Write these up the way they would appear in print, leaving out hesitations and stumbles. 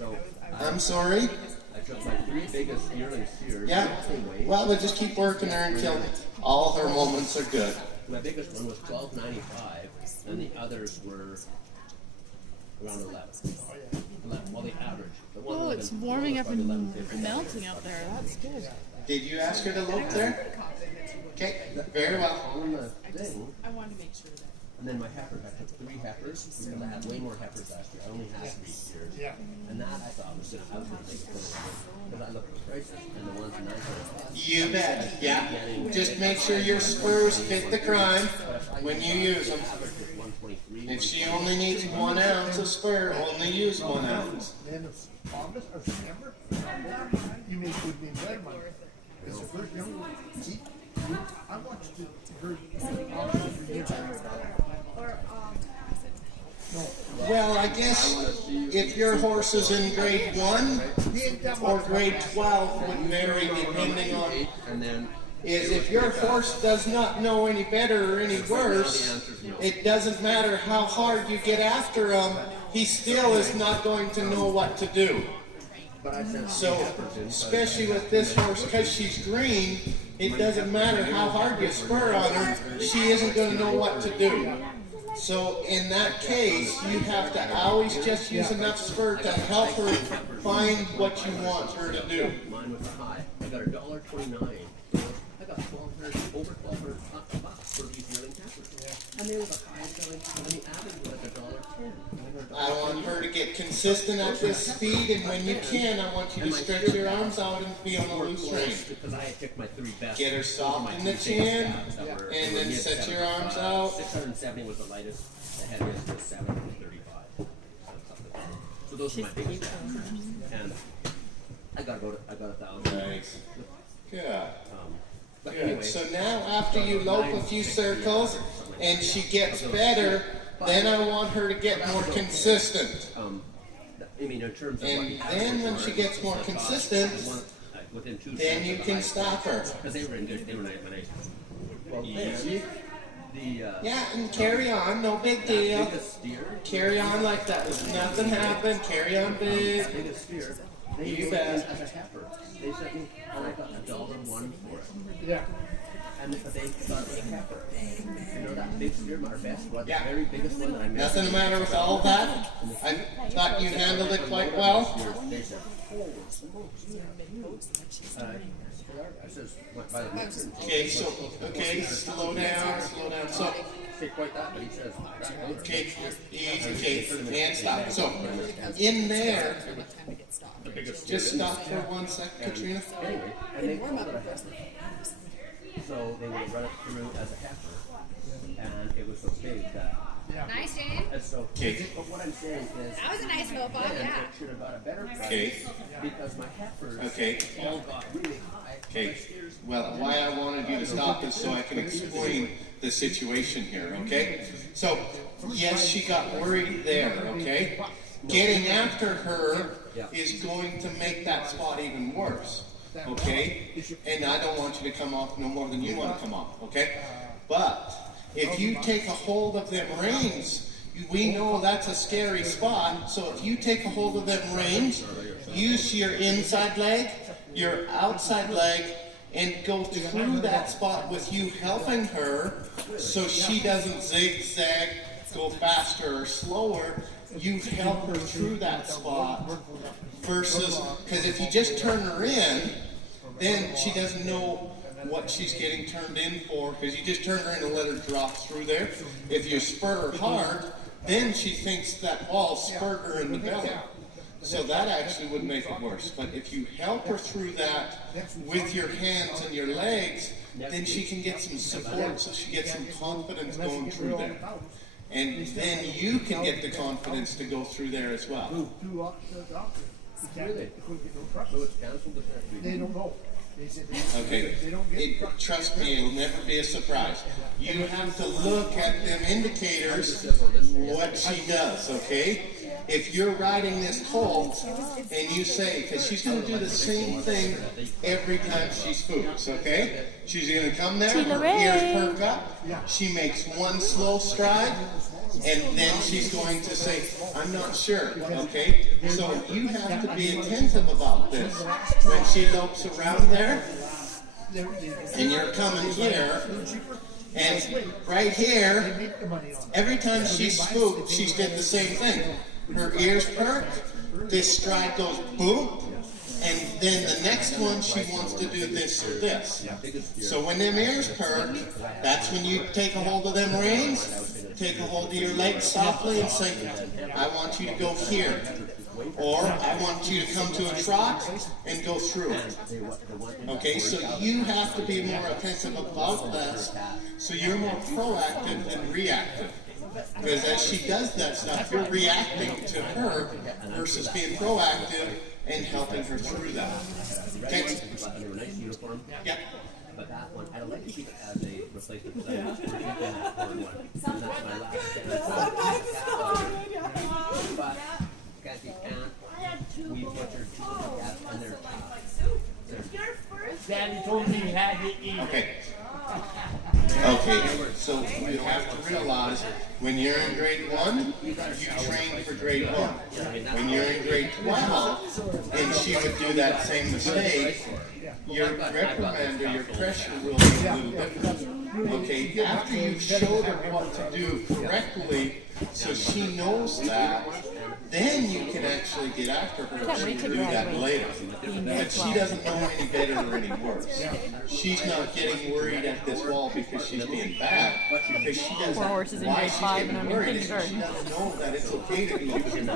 So I'm sorry? I took my 3 biggest yearling steers. Yeah. Same weight. Well, we'll just keep working her until all her moments are good. My biggest one was $12.95, and the others were around 11. 11. Well, the average. The one Oh, 11, it's warming up probably and 11.50. melting out there. That's good. Did you ask her to look there? Okay, very well. On the thing, I wanted to make sure that. and then my heifers. I took 3 heifers because I had way more heifers last year. I only had 3 steers. Yeah. And that I thought was gonna make it because I looked at the prices and the ones in 900. You bet. Yeah. Just make sure your spurs fit the crime when you use them. Average was 123. If she only needs 1 ounce of spur, only use 1 ounce. Then it's August or September, you may would be better money. It's the first young see, I watched the bird every year. No, Well, I guess if your horse is in grade 1 he ain't that or much. grade 12 would vary depending on And then is if your horse does not know any better or any worse, it doesn't matter how hard you get after him, he still is not going to know what to do. but I sent So, especially with this horse, because she's green, it doesn't matter how hard you spur on her, she isn't going to know what to do. So, in that case, you have to always just use enough spur to help her find what you want her to do. mine was high. I got $1.29. I got 1,200 over 1,200 bucks for these yearling heifers. And they were the highest selling, and the average was like $1.10. I want her to get consistent at this speed, and when you can, I want you to stretch your arms out and be on a loose rein. Because I had picked my 3 best. Get her Those soft were my in the 2 biggest chin, calves that were- and were then mid set your 75. arms out. 670 was the lightest. The heaviest was 735. So those are my biggest calves. And I got 1,000. Nice. Good. But Good. anyway, So now, after you lope a few circles and she gets better, then I want her to get more consistent. I mean, in terms of And what the then averages when were, she gets more I thought consistent, the one, within 2 then you can stop her. Because they were in good. They were nice. Well, then the Yeah, and carry on, no big deal. biggest steer. Carry on like that. Nothing happened. Carry on big. Biggest steer. They You sold bet. me as a heifer. They sent me, and I got $1.01 for it. Yeah. And they got it as a heifer. You know that big steer, our best one, Yeah. the very biggest one that I made. Nothing the matter with all that. I thought you handled it quite well. They said, "Holy smokes!" I says, by the mixer. Okay, so, slow down. So, Say quite that, but he says, okay, easy, and stop. So, in there, the biggest just stop for 1 sec, Katrina. Anyway, and they called it a heifer. So they would run it through as a heifer, and it was so big that. Nice, Jane. And so, Okay. but what I'm saying is, That was a nice notebook, then yeah. it should have got a better price Okay. because my heifers Okay. all got really high. Okay, My steers well, why I wanted you to stop is so I can explain the situation here, okay? So, yes, she got worried there, okay? Getting after her is going to make that spot even worse, okay? And I don't want you to come off no more than you want to come off, okay? But, if you take a hold of them reins, we know that's a scary spot, so if you take a hold of them reins, use your inside leg, your outside leg, and go through that spot with you helping her so she doesn't zigzag, go faster or slower. You help her through that spot versus, because if you just turn her in, then she doesn't know what she's getting turned in for, because you just turn her in and let her drop through there. If you spur her hard, then she thinks that ball spurred her in the belly. So that actually would make it worse. But if you help her through that with your hands and your legs, then she can get some support, so she gets some confidence going through there. And then you can get the confidence to go through there as well. Two up to the doctor. Really? They couldn't get no trucks. So it's canceled this next week. They don't know. They said Okay, they don't get trucks. trust me, it'll never be a surprise. You have to look at them indicators, what she does, okay? If you're riding this colt and you say, because she's going to do the same thing every time she spooks, okay? She's going to come there, her ears perk up, she makes one slow stride, And then she's going to say, I'm not sure, okay? So you have to be attentive about this. When she lopes around there, and you're coming here, and right here, every time she swooped, she did the same thing. Her ears perk, this stride goes boom, and then the next one she wants to do this or this. So when them ears perk, that's when you take a hold of them reins, take a hold of your legs softly and say, I want you to go here. Or I want you to come to a trot and go through it. Okay, so you have to be more attentive about this, so you're more proactive than reactive. Because as she does that stuff, you're reacting to her versus being proactive and helping her through that. Okay? Yeah. But that one, I'd like to keep it as a replacement for that. That's my last. But Kathy, and we butchered two of the gaps and they're Daddy told me you had to eat. Okay. Okay, so you have to realize when you're in grade 1, you train for grade 1. When you're in grade 12, and she would do that same mistake, your reprimand or your pressure will be a little different. Okay, after you've showed her what to do correctly, so she knows that, then you can actually get after her and do that later. But she doesn't know any better or any worse. She's not getting worried at this wall because she's being bad, because she doesn't know why she's getting worried. She doesn't know that it's okay to be worried.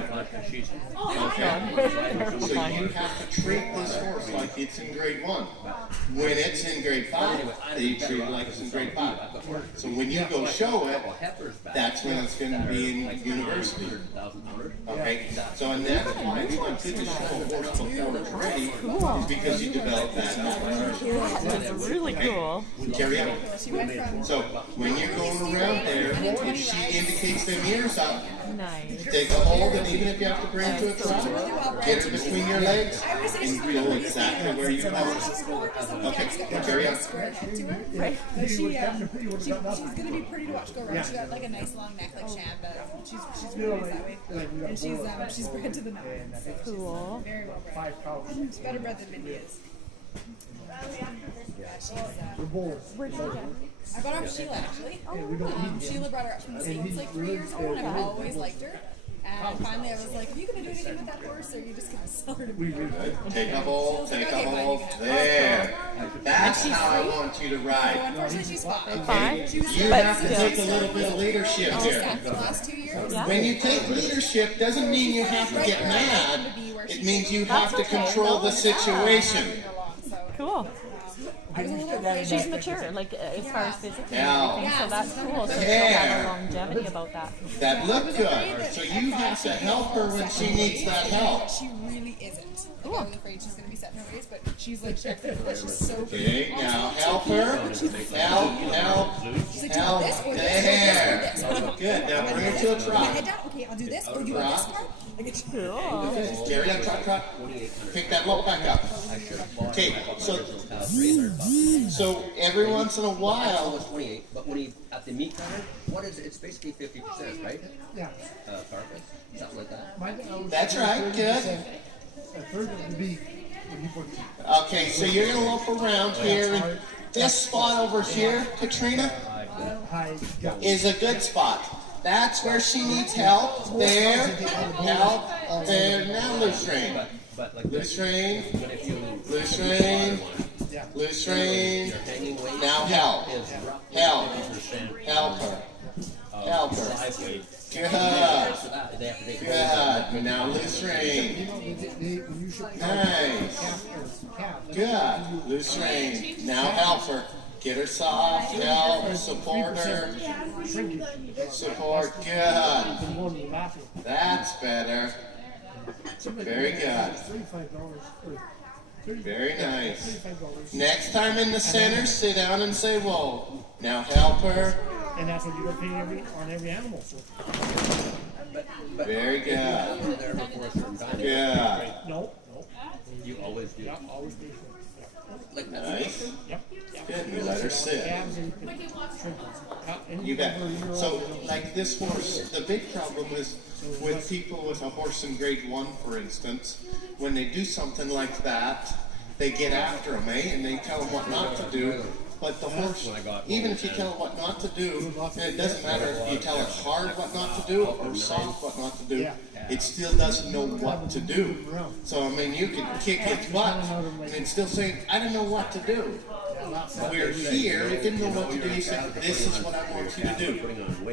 Okay? So you have to treat this horse like it's in grade 1. When it's in grade 5, they treat it like it's in grade 5. So when you go show it, that's when it's going to be in university. Okay, so and that's why it's not good to show a horse before it's ready, is because you develop that knowledge. That's really cool. Carry on. So when you're going around there, if she indicates them ears up, Nice. take a hold, and even if you have to bring her to a trot, get her between your legs and go exactly where you want her. Okay, carry on. Right. But she's gonna be pretty to watch go around. She got like a nice long neck like Shan, but she's really nice that way. And she's bred to the mountains. So Cool. very well bred. She's better bred than Mindy is. Yeah, she's Where'd you get? I bought her from Sheila actually. Sheila brought her up from the States like 3 years ago, and I've always liked her. And finally, I was like, "Are you gonna do anything with that horse, or are you just gonna sell her to me?" Take a hold, take a hold. There. That's how I want you to So ride. unfortunately, she's fine. Fine. She was You But have to still. take a little bit of leadership here. the last 2 years. Yeah. When you take leadership, doesn't mean you have to get mad. It means you have to That's okay. control the situation. Cool. I was a little afraid. She's mature, like as far as physically Yeah. and everything, so that's cool. So she'll Yeah. have a longevity about that. That looked good. So you have to help her when she needs that help. She really isn't. Like, I was afraid she's gonna be set in her ways, but she's like she's so Okay, now help her. Help. She's like, do Help. this or this or There. this or this. Good. Now bring her to a Head trot. down. Okay, I'll do this or you want this part. Like it's Cool. Carry that trot, trot. Pick that lope back up. Okay, so every once in a while, 28, but when you at the meat counter, what is it? It's basically 50%, right? Yeah. Carcass, something like that. that's right, good. A third of the beef when you put Okay, so you're gonna lope around here, and this spot over here, Katrina, high gut. is a good spot. That's where she needs help. There, help. There, now loose rein. But like Loose rein, but if you loose rein, loose rein. hanging weight Now help, is roughly help, 50% help her, help her. live weight. Good, So that they have to take good. Now loose rein. When you should Nice. Good. Loose rein. Now help her. Get her soft. Help. Support her. Support. Good. That's better. Very good. Very nice. Next time in the center, sit down and say, whoa. Now help her. And that's what you're paying on every animal. So. Very good. They're there before a certain time. Good. No. You always do. Always pay for it. Like that. Nice. Yep. Good. And let her sit. Calves and You bet. So, like this horse, the big problem is with people with a horse in grade 1, for instance, when they do something like that, they get after them, and they tell them what not to do. But the horse, even if you tell it what not to do, and it doesn't matter if you tell it hard what not to do or soft what not to do, it still doesn't know what to do. So, I mean, you can kick its butt and still say, I don't know what to do. We're here, it didn't know what to do. He said, this is what I want you to do.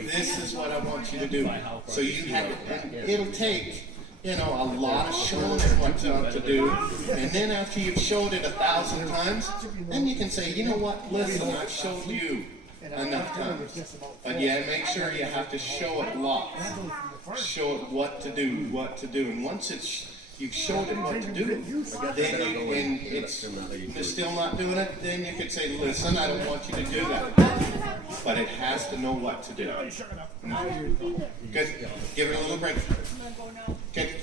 This is what I want you to do. So you have it, it'll take, you know, a lot of showing it what not to do. And then after you've showed it 1,000 times, then you can say, you know what, listen, I've showed you enough times. But yeah, make sure you have to show it lots. Show it what to do, what to do. And once you've showed it what to do, then and it's still not doing it, then you could say, listen, I don't want you to do that. But it has to know what to do. Good. Give it a little break. Okay.